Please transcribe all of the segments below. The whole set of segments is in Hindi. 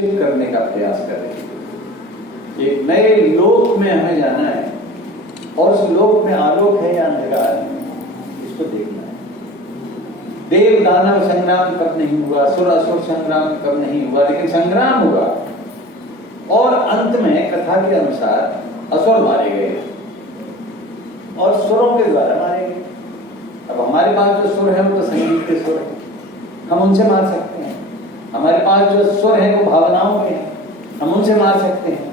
करने का प्रयास कर रहे हैं। एक नए लोक में हमें जाना है और उस लोक में आलोक है या अंधकार है, इसको देखना है। देव दानव संग्राम कब नहीं हुआ, सुर असुर संग्राम कब नहीं हुआ, लेकिन संग्राम हुआ और अंत में कथा के अनुसार असुर मारे गए और सुरों के द्वारा मारे गए। अब हमारे पास जो सुर है वो तो संगीत के सुर है, हम उनसे मार सकते हैं। हमारे पास जो सुर है वो भावनाओं के हैं, हम उनसे मार सकते हैं।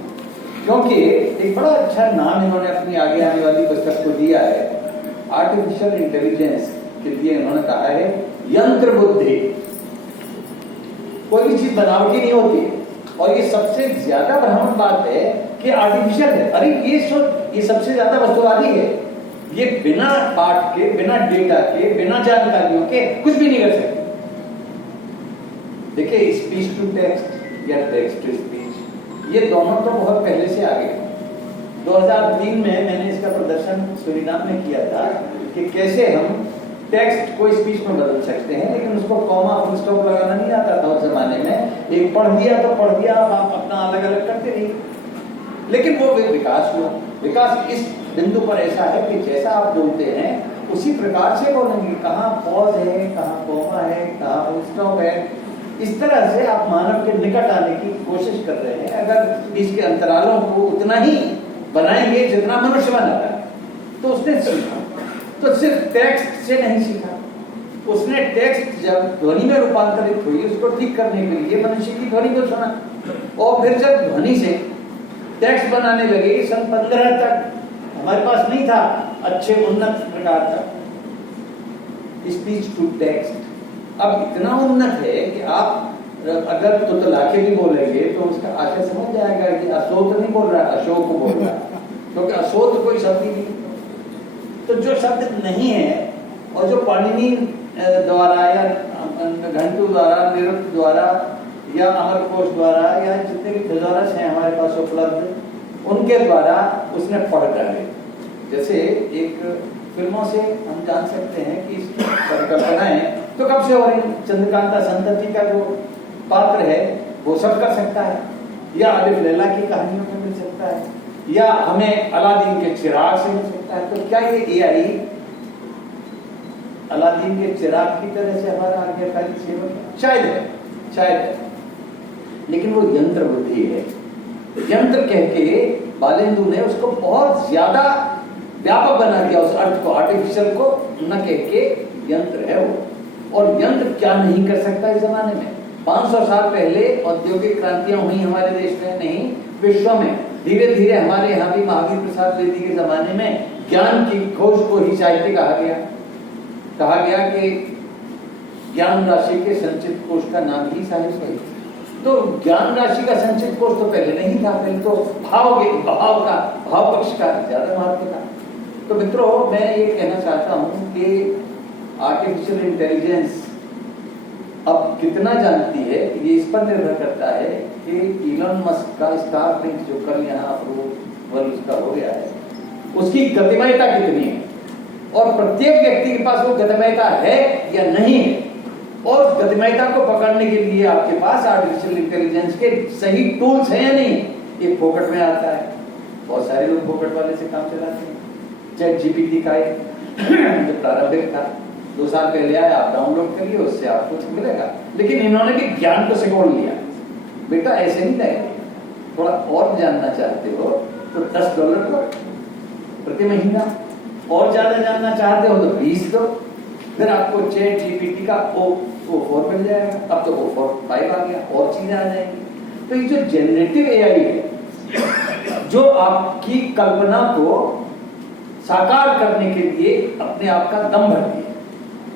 क्योंकि एक बड़ा अच्छा नाम इन्होंने अपनी आगे आने वाली पुस्तक को दिया है, आर्टिफिशियल इंटेलिजेंस के लिए इन्होंने कहा है यंत्र बुद्धि। कोई भी चीज बनावटी नहीं होती है और ये सबसे ज्यादा भ्रामक बात है कि आर्टिफिशियल है। अरे ये सबसे ज्यादा वस्तुवादी है, ये बिना पाठ के, बिना डेटा के, बिना जानकारियों के कुछ भी नहीं कर सकते। देखिए स्पीच टू टेक्स्ट या टेक्स्ट टू स्पीच, ये दोनों तो बहुत पहले से आगे हैं। 2003 में मैंने इसका प्रदर्शन सूरीनाम में किया था कि कैसे हम टेक्स्ट को स्पीच में बदल सकते हैं, लेकिन उसको कॉमा फुल स्टॉप लगाना नहीं आता था उस जमाने में। एक पढ़ दिया तो पढ़ दिया, आप अपना अलग अलग करते रहिए। लेकिन वो विकास हुआ। विकास इस बिंदु पर ऐसा है कि जैसा आप बोलते हैं उसी प्रकार से बोलेंगे। कहाँ पॉज है, कहाँ कॉमा है, कहाँ फुल स्टॉप है, इस तरह से आप मानव के निकट आने की कोशिश कर रहे हैं। अगर इसके अंतरालों को उतना ही बनाएंगे जितना मनुष्य बनाता है तो उसने सीखा। तो सिर्फ टेक्स्ट से नहीं सीखा, उसने टेक्स्ट जब ध्वनि में रूपांतरित हुई उसको ठीक करने के लिए मनुष्य की ध्वनि को सुना और फिर जब ध्वनि से टेक्स्ट बनाने लगे सन 15 तक हमारे पास नहीं था अच्छे उन्नत प्रकार का स्पीच टू टेक्स्ट। अब इतना उन्नत है कि आप अगर तुतला के भी बोलेंगे तो उसका आशय समझ जाएगा कि अशोक नहीं बोल रहा, अशोक बोल रहा है, क्योंकि अशोक कोई शब्द ही नहीं। तो जो शब्द नहीं है और जो पाणिनि द्वारा या घंटू द्वारा, निरुक्त द्वारा या अमरकोश द्वारा या जितने भी थिसॉरस हैं हमारे पास उपलब्ध, उनके द्वारा उसने पढ़ डाले। जैसे एक फिल्मों से हम जान सकते हैं कि इसकी परिकल्पनाएं तो कब से हो रही। चंद्रकांता संतति का जो पात्र है वो सब कर सकता है, या अलिफ लैला की कहानियों में मिल सकता है, या हमें अलादीन के चिराग से मिल सकता है। तो क्या ये एआई अलादीन के चिराग की तरह से हमारा आज्ञाकारी सेवक है? शायद है, शायद है, लेकिन वो यंत्र बुद्धि है। यंत्र कह के बालेंदु ने उसको बहुत ज्यादा व्यापक बना दिया उस अर्थ को। आर्टिफिशियल को न कह के यंत्र है वो। और यंत्र क्या नहीं कर सकता इस जमाने में। 500 साल पहले औद्योगिक क्रांतियां हुई हमारे देश में, नहीं विश्व में। धीरे धीरे हमारे यहाँ भी महावीर प्रसाद द्विवेदी के जमाने में ज्ञान की खोज को ही साहित्य कहा गया। कहा गया कि ज्ञान राशि के संचित कोष का नाम ही साहित्य है। तो ज्ञान राशि का संचित कोष तो पहले नहीं था, पहले तो भाव पक्ष का ज्यादा महत्व था। तो मित्रों, मैं ये कहना चाहता हूँ कि आर्टिफिशियल इंटेलिजेंस अब कितना जानती है ये इस पर निर्भर करता है कि इलॉन मस्क का स्टारलिंक जो कल यहाँ अप्रूवल उसका हो गया है, उसकी गतिमयता कितनी है और प्रत्येक व्यक्ति के पास वो गतिमयता है या नहीं है। और उस गतिमयता को पकड़ने के लिए आपके पास आर्टिफिशियल इंटेलिजेंस के सही टूल्स हैं या नहीं। ये फोकट में आता है, बहुत सारे लोग फोकट वाले से काम चलाते हैं। चैट जीपीटी का जो प्रारंभिक था 2 साल पहले आया, आप डाउनलोड करिए, उससे आपको कुछ मिलेगा। लेकिन इन्होंने भी ज्ञान को सिकोड़ लिया। बेटा ऐसे नहीं लगेगा, थोड़ा और जानना चाहते हो तो $10 प्रति महीना, और ज्यादा जानना चाहते हो तो 20 दो, फिर आपको चैट जीपीटी का O4 मिल जाएगा। अब तो O4 5 आ गया, और चीजें आ जाएंगी। तो ये जो जनरेटिव एआई है जो आपकी कल्पना को साकार करने के लिए अपने आप का दम भरती है,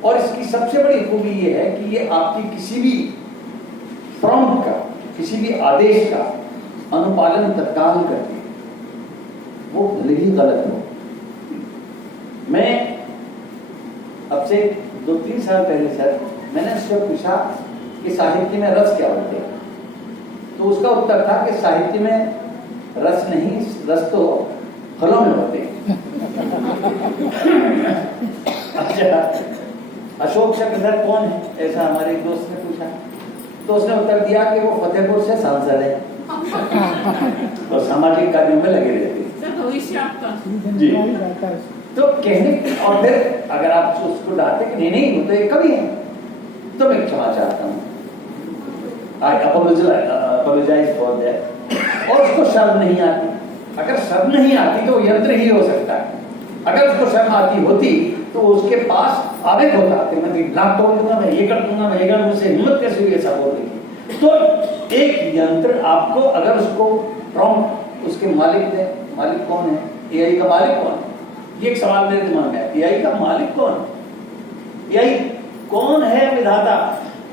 और इसकी सबसे बड़ी खूबी ये है कि ये आपकी किसी भी प्रॉम्प्ट का, किसी भी आदेश का अनुपालन तत्काल करती है, वो भले ही गलत हो। मैं अब से 2-3 साल पहले सर मैंने उससे पूछा कि साहित्य में रस क्या होते हैं, तो उसका उत्तर था कि साहित्य में रस नहीं, रस तो फलों में होते हैं। अच्छा, अशोक चक्रधर कौन है, ऐसा हमारे एक दोस्त ने पूछा। तो उसने उत्तर दिया कि वो फतेहपुर से सांसद है और सामाजिक कार्यों में लगे रहते हैं। भविष्य आपका जी। तो कहने और फिर अगर आप उसको डांटे कि नहीं नहीं वो तो एक कवि है, तो मैं क्षमा चाहता हूँ, I apologize for that। और उसको शर्म नहीं आती। अगर शर्म नहीं आती तो यंत्र ही हो सकता है। अगर उसको शर्म आती होती तो उसके पास आवेग होता कि मैं लाख तोड़ दूंगा, मैं ये कर दूंगा, मैं ये कर, मुझसे हिम्मत कैसे हुई ऐसा बोलने की। तो एक यंत्र आपको अगर उसको प्रॉम्प्ट उसके मालिक ने, मालिक कौन है, एआई का मालिक कौन है, ये एक सवाल मेरे दिमाग में है। एआई का मालिक कौन है? एआई कौन है? विधाता।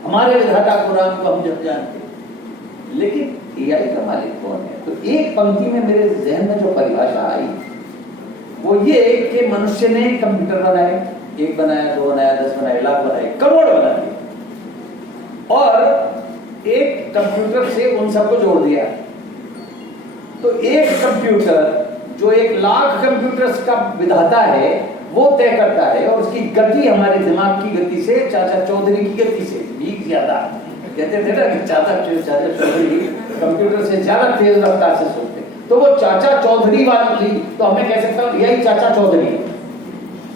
हमारे विधाता कुरान को हम जब जानते हैं, लेकिन एआई का मालिक कौन है? तो एक पंक्ति में मेरे जहन में जो परिभाषा आई वो ये कि मनुष्य ने कंप्यूटर बनाए, 1 बनाया, 2 बनाया, 10 बनाए, लाख बनाए, करोड़ बना दिए, और एक कंप्यूटर से उन सबको जोड़ दिया। तो एक कंप्यूटर जो 1 लाख कंप्यूटर्स का विधाता है वो तय करता है, और उसकी गति हमारे दिमाग की गति से, चाचा चौधरी की गति से भी ज्यादा। कहते थे ना कि चाचा चौधरी कंप्यूटर से ज्यादा तेज रफ्तार से सोचते, तो वो चाचा चौधरी वाली, तो हमें कह सकता हूं यही चाचा चौधरी,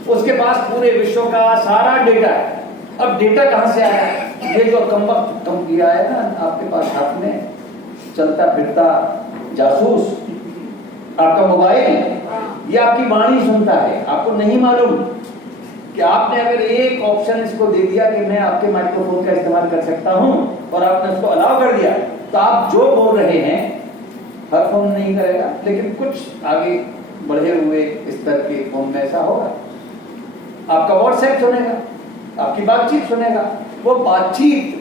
उसके पास पूरे विश्व का सारा डेटा है। अब डेटा कहां से आया? ये जो कम किया है ना आपके पास हाथ में चलता फिरता जासूस, आपका मोबाइल, ये आपकी वाणी सुनता है। आपको नहीं मालूम कि आपने अगर एक ऑप्शन इसको दे दिया कि मैं आपके माइक्रोफोन का इस्तेमाल कर सकता हूं, और आपने उसको अलाउ कर दिया, तो आप जो बोल रहे हैं हर फोन नहीं करेगा, लेकिन कुछ आगे बढ़े हुए स्तर के फोन में ऐसा होगा। आपका व्हाट्सएप सुनेगा, आपकी बातचीत सुनेगा, वो बातचीत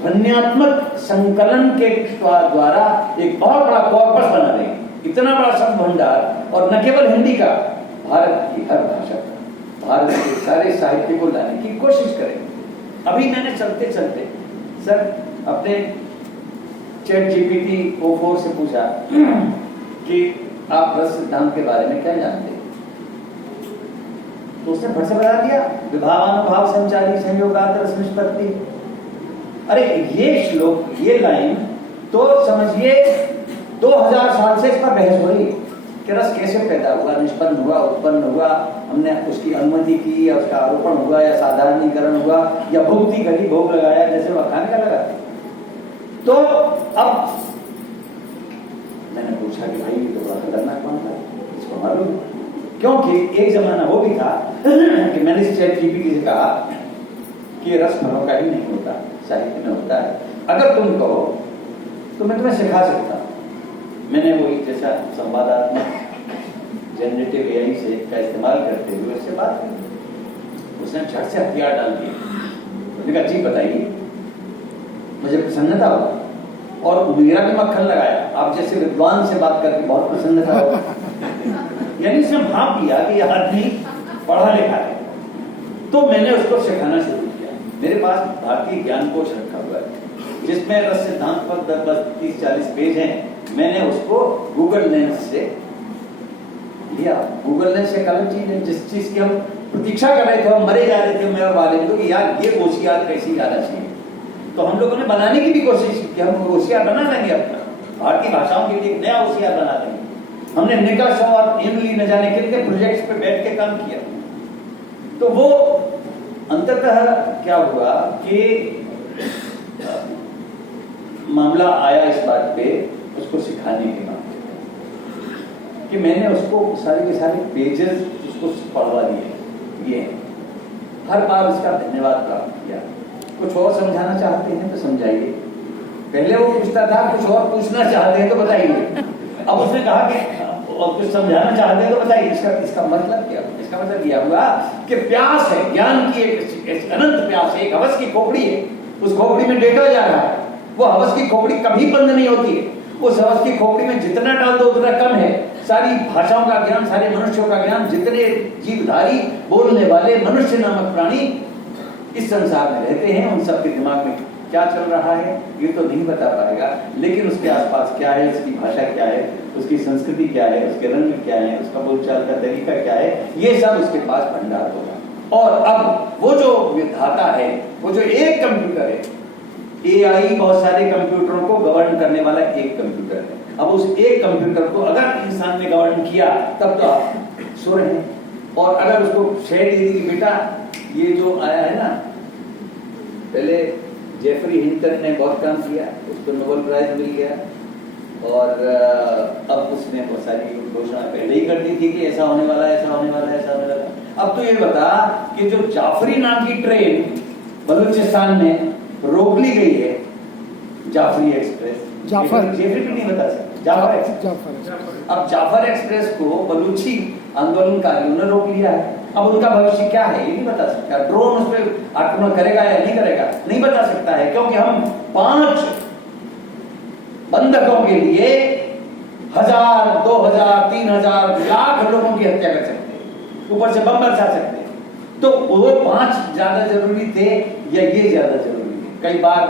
ध्वन्यात्मक संकलन के द्वारा एक बहुत बड़ा कॉर्पस बना देंगे, इतना बड़ा शब्द भंडार, और न केवल हिंदी का, भारत की हर भाषा का, भारत के सारे साहित्य को लाने की कोशिश करेंगे। अभी मैंने चलते चलते सर अपने चैट जीपीटी O4 से पूछा कि आप रस सिद्धांत के बारे में क्या जानते हैं, तो उसने फट से बता दिया, विभावानुभाव संचारी संयोगात रस निष्पत्ति। अरे ये श्लोक, ये लाइन तो समझिए 2000 साल से इस पर बहस हो रही कि रस कैसे पैदा हुआ, निष्पन्न हुआ, उत्पन्न हुआ, हमने उसकी अनुमति की या उसका आरोपण हुआ या साधारणीकरण हुआ या भुक्ति करी, भोग लगाया, जैसे वह खाने का लगाते। तो अब मैंने पूछा कि भाई ये तो बड़ा खतरनाक कौन था, इसको मालूम? क्योंकि एक जमाना वो भी था कि मैंने चैट जीपीटी से कहा कि रस फलों का ही नहीं होता, साहित्य में होता है। अगर तुम कहो तो मैं तुम्हें सिखा सकता हूँ। मैंने वही जैसा संवादात्मक जनरेटिव एआई से का इस्तेमाल करते हुए उससे बात की, उसने झट से हथियार डाल दिए। उसने कहा जी बताइए, मुझे प्रसन्नता हुआ और मेरा भी मक्खन लगाया, आप जैसे विद्वान से बात करके बहुत प्रसन्नता हुआ। यानी उसने भाप लिया कि यह आदमी पढ़ा लिखा है। तो मैंने उसको सिखाना शुरू किया। मेरे पास भारतीय ज्ञान कोश रखा हुआ है जिसमें रस सिद्धांत पर 30-40 पेज हैं। मैंने उसको गूगल लेंस से लिया। गूगल लेंस एक अलग चीज है, जिस चीज की हम प्रतीक्षा कर रहे थे, हम मरे जा रहे थे मेरे वाले तो कि यार ये होशियार कैसी आना चाहिए, तो हम लोगों ने बनाने की भी कोशिश की, हम होशियार बना लेंगे अपना, भारतीय भाषाओं के लिए एक नया होशियार बना देंगे। हमने निकाश और इमली न जाने कितने प्रोजेक्ट्स पे बैठ के काम किया। तो वो अंततः क्या हुआ कि मामला आया इस बात पे उसको सिखाने के मामले में कि मैंने उसको सारे के सारे पेजेस उसको पढ़वा दिए। ये हर बार उसका धन्यवाद प्राप्त किया। कुछ और समझाना चाहते हैं तो समझाइए। पहले वो पूछता था, कुछ और पूछना चाहते हैं तो बताइए। अब उसने कहा कि और कुछ समझाना चाहते हैं तो बताइए। इसका मतलब क्या? इसका मतलब यह हुआ कि प्यास है, ज्ञान की एक अनंत प्यास है, एक हवस की खोपड़ी है, उस खोपड़ी में डेटा जा रहा है। वो हवस की खोपड़ी कभी बंद नहीं होती है। उस हवस की खोपड़ी में जितना डाल दो उतना कम है। सारी भाषाओं का ज्ञान, सारे मनुष्यों का ज्ञान, जितने जीवधारी बोलने वाले मनुष्य नामक प्राणी इस संसार में रहते हैं, उन सबके दिमाग में क्या चल रहा है ये तो नहीं बता पाएगा, लेकिन उसके आसपास क्या है, उसकी भाषा क्या है, उसकी संस्कृति क्या है, उसके रंग क्या है, उसका बोलचाल का तरीका क्या है, ये सब उसके पास भंडार होगा। और अब वो जो विधाता है, वो जो एक कंप्यूटर है, AI बहुत सारे कंप्यूटरों को गवर्न करने वाला एक कंप्यूटर है। अब उस एक कंप्यूटर को अगर इंसान ने गवर्न किया तब तो आप सो रहे हैं। और अगर उसको शेयर दे दी कि बेटा ये जो आया है ना, पहले जेफरी हिंटन ने बहुत काम किया, उसको नोबेल प्राइज मिल गया, और अब उसने बहुत सारी घोषणा पहले ही कर दी थी कि ऐसा होने वाला है, ऐसा होने वाला है, ऐसा होने वाला है। अब तो ये बता कि जो जाफरी नाम की ट्रेन बलूचिस्तान में रोक ली गई है, जाफरी एक्सप्रेस, जेफरी भी नहीं बता सकते, जाफर एक्सप्रेस। अब जाफर एक्सप्रेस को बलूची आंदोलनकारियों ने रोक लिया है। अब उनका भविष्य क्या है ये नहीं बता सकता। ड्रोन उस पर आक्रमण करेगा या नहीं करेगा नहीं बता सकता है, क्योंकि हम 5 बंधकों के लिए 1000, 2000, 3000 लाख लोगों की हत्या कर सकते हैं, ऊपर से बम बरसा सकते हैं। तो वो 5 ज्यादा जरूरी थे या ये ज्यादा जरूरी थे? कई बार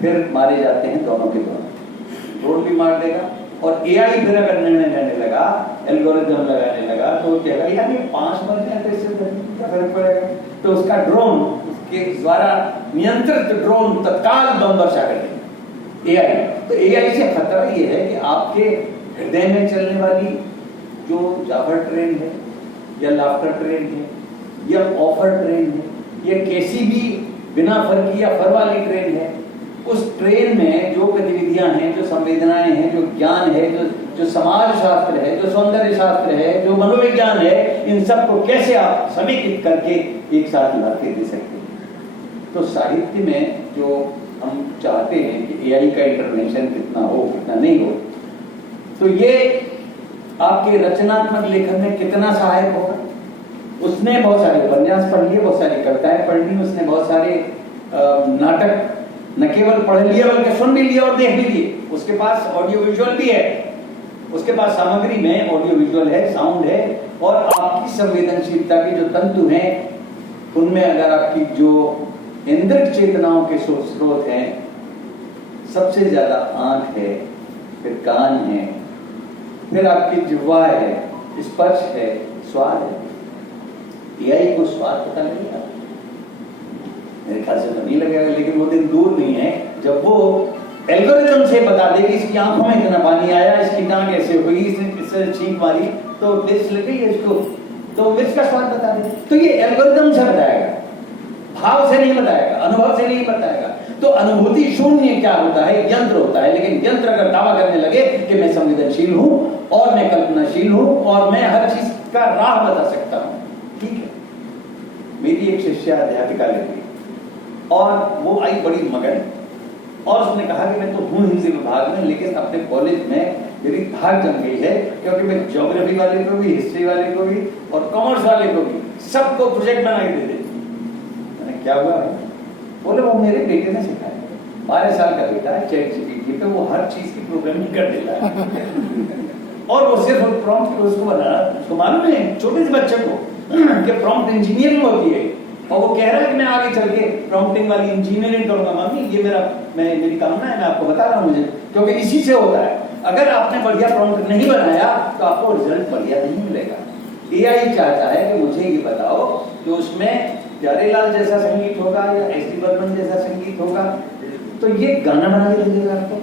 फिर मारे जाते हैं दोनों के दोनों, ड्रोन भी मार देगा और AI फिर अगर निर्णय लेने लगा, एल्गोरिथम लगाने लगा, तो वो कहेगा यार ये 5 मर जाए तो इससे क्या फर्क पड़ेगा? तो उसका ड्रोन, उसके द्वारा नियंत्रित ड्रोन तत्काल बम वर्षा करेगा AI। तो AI से खतरा ये है कि आपके हृदय में चलने वाली जो जाफर ट्रेन है या लाफ्टर ट्रेन है या ऑफर ट्रेन है या कैसी भी बिना फर की या फर वाली ट्रेन है, उस ट्रेन में जो गतिविधियां हैं, जो संवेदनाएं हैं, जो ज्ञान है, जो समाज शास्त्र है, जो सौंदर्य शास्त्र है, जो मनोविज्ञान है, इन सब को कैसे आप समेकित करके एक साथ ला के दे सकते हैं? तो साहित्य में जो हम चाहते हैं कि AI का इंटरवेंशन कितना हो, कितना नहीं हो, तो ये आपके रचनात्मक लेखन में कितना सहायक होगा। उसने बहुत सारे उपन्यास पढ़ लिए, बहुत सारी कविताएं पढ़ ली, उसने बहुत सारे नाटक न केवल पढ़ लिया बल्कि सुन भी लिया और देख भी लिए। उसके पास ऑडियो विजुअल भी है, उसके पास सामग्री में ऑडियो विजुअल है, साउंड है, और आपकी संवेदनशीलता के जो तंतु हैं उनमें अगर आपकी जो इंद्रिय चेतनाओं के स्रोत हैं, सबसे ज्यादा आंख है, फिर कान है, फिर आपकी जिह्वा है, स्पर्श है, स्वाद है। AI को स्वाद पता नहीं है, मेरे ख्याल से तो नहीं लगेगा, लेकिन वो दिन दूर नहीं है जब वो एल्गोरिथम से बता दे कि इसकी आंखों में इतना पानी आया, इसकी टांग ऐसे हुई, इसने किससे छींक मारी तो मिर्च लग गई है इसको, तो मिर्च का स्वाद बता दे। तो ये एल्गोरिथम से बताएगा, भाव से नहीं बताएगा, अनुभव से नहीं बताएगा। तो अनुभूति शून्य क्या होता है? यंत्र होता है। लेकिन यंत्र अगर दावा करने लगे कि मैं संवेदनशील हूं और मैं कल्पनाशील हूं और मैं हर चीज का राह बता सकता हूं, ठीक है। मेरी एक शिष्या अध्यापिका लगी और वो आई बड़ी मगन, और उसने कहा कि मैं तो हूँ हिंदी विभाग में, लेकिन अपने कॉलेज में मेरी धाक जम गई है, क्योंकि मैं ज्योग्राफी वाले को भी, हिस्ट्री वाले को भी और कॉमर्स वाले को भी सबको प्रोजेक्ट बना के दे देती। मैंने क्या हुआ है? बोले वो मेरे बेटे ने सिखाया, 12 साल का बेटा है, ChatGPT पे वो हर चीज की प्रोग्रामिंग कर देता है और वो सिर्फ प्रॉम्प्ट उसको बना, उसको मालूम है छोटे से बच्चे को कि प्रॉम्प्ट इंजीनियरिंग होती है, और वो कह रहा है कि मैं आगे चल के प्रॉम्प्टिंग वाली इंजीनियरिंग करूंगा। मम्मी ये मेरी कामना है, मैं आपको बता रहा हूँ, मुझे क्योंकि इसी से होता है। अगर आपने बढ़िया प्रॉम्प्ट नहीं बनाया तो आपको रिजल्ट बढ़िया नहीं मिलेगा। AI चाहता है कि मुझे ये बताओ कि उसमें प्यारेलाल जैसा संगीत होगा या SD बर्मन जैसा संगीत होगा, तो ये गाना बना के दीजिएगा आपको।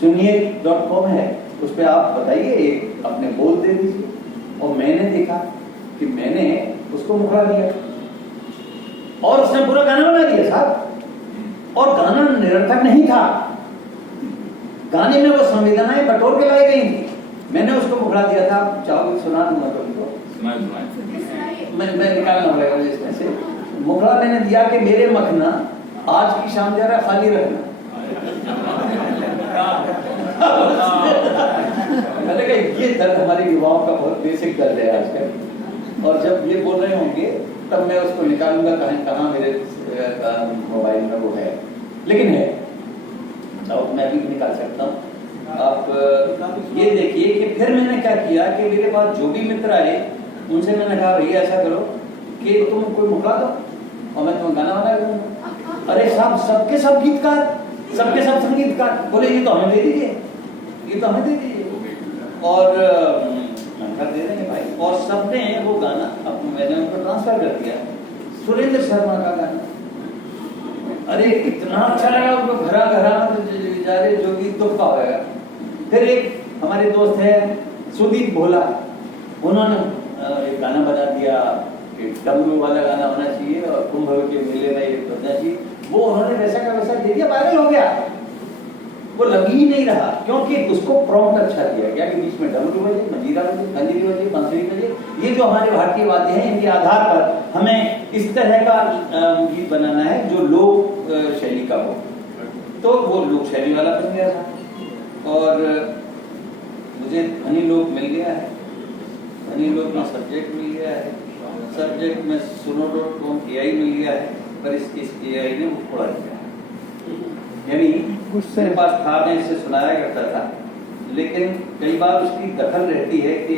सुनिए.com है, उस पर आप बताइए, एक अपने बोल दे दीजिए। और मैंने देखा कि मैंने उसको मुखड़ा दिया और उसने पूरा गाना बना दिया साहब, और गाना निरर्थक नहीं था, गाने में वो संवेदनाएं बटोर के लाई गई थी। मैंने उसको मुखड़ा दिया था, आप चाहोगे सुना दूंगा तुमको, मैं निकालना पड़ेगा मुझे इसमें से। मुखड़ा मैंने दिया कि मेरे मखना आज की शाम जरा खाली रखना। मैंने कहा ये दर्द हमारे युवाओं का बहुत बेसिक दर्द है आजकल, और जब ये बोल रहे होंगे तब मैं उसको निकालूंगा कहाँ मेरे मोबाइल में वो है, लेकिन है, अब मैं भी निकाल सकता हूँ। आप ये देखिए कि फिर मैंने क्या किया कि मेरे पास जो भी मित्र आए उनसे मैंने कहा भैया ऐसा करो कि तुम कोई मुखड़ा दो और मैं तुम्हें गाना बना दूंगा। अरे साहब सबके सब गीतकार, सबके सब संगीतकार बोले ये तो हमें दे दीजिए, ये तो हमें दे दीजिए, और दे देंगे भाई। और सबने वो गाना, अब मैंने उनको ट्रांसफर कर दिया, सुरेंद्र शर्मा का गाना। अरे इतना अच्छा लगा उनको, घरा घरा जा रहे जो कि दुख का होगा। फिर एक हमारे दोस्त है सुदीप भोला, उन्होंने एक गाना बना दिया कि डमरू वाला गाना होना चाहिए और कुंभ के मेले में एक बजना चाहिए, वो उन्होंने वैसा का वैसा दे दिया, वायरल हो गया। वो लग ही नहीं रहा क्योंकि उसको प्रॉम्प्ट अच्छा दिया गया कि बीच में डमरू बजे, मंजीरा बजे, खंजीरी बजे, बांसुरी बजे, ये जो हमारे भारतीय वाद्य हैं इनके आधार पर हमें इस तरह का गीत बनाना है जो लोक शैली का हो। तो वो लोक शैली वाला बन गया था और मुझे ध्वनि लोक मिल गया है, ध्वनि लोक में सब्जेक्ट मिल गया है, सब्जेक्ट में suno.com AI मिल गया है, पर इस AI ने वो थोड़ा दिया है। यानी मेरे पास था, मैं इससे सुनाया करता था, लेकिन कई बार उसकी दखल रहती है कि